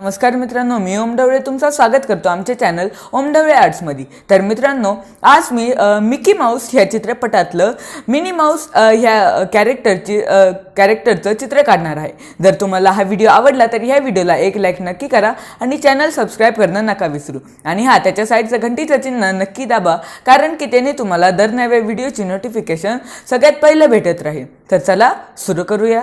नमस्कार मित्रांनो, मी ओमढवळे तुमचं स्वागत करतो आमच्या चॅनल ओमढवळे आर्ट्समध्ये। तर मित्रांनो, आज मी मिकी माऊस ह्या चित्रपटातलं मिनी माऊस ह्या कॅरेक्टरचं चित्र काढणार आहे। जर तुम्हाला हा व्हिडिओ आवडला तर ह्या व्हिडिओला एक लाईक नक्की करा आणि चॅनल सबस्क्राईब करणं नका विसरू। आणि त्याच्या साईडचं घंटीचं चिन्ह नक्की दाबा, कारण की त्याने तुम्हाला दर नव्या व्हिडिओची नोटिफिकेशन सगळ्यात पहिलं भेटत राहील। तर चला सुरू करूया।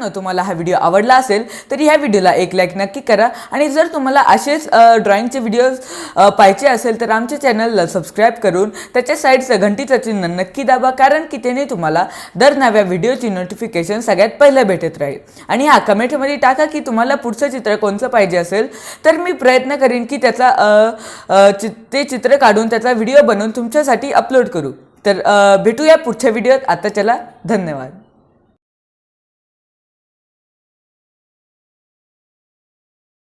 मित्रांनो, तुम्हाला हा व्हिडिओ आवडला असेल तर ह्या व्हिडिओला एक लाईक नक्की करा आणि जर तुम्हाला असेच ड्रॉइंगचे व्हिडिओज पाहिजे असेल तर आमच्या चॅनलला सबस्क्राईब करून त्याच्या साईडचं घंटीचं चिन्ह नक्की दाबा, कारण की त्याने तुम्हाला दर नव्या व्हिडिओची नोटिफिकेशन सगळ्यात पहिलं भेटत राहील. आणि हा कमेंटमध्ये टाका की तुम्हाला पुढचं चित्र कोणतं पाहिजे असेल, तर मी प्रयत्न करीन की त्याचा ते चित्र काढून त्याचा व्हिडिओ बनवून तुमच्यासाठी अपलोड करू. तर भेटूया पुढच्या व्हिडिओत. आता चला, धन्यवाद.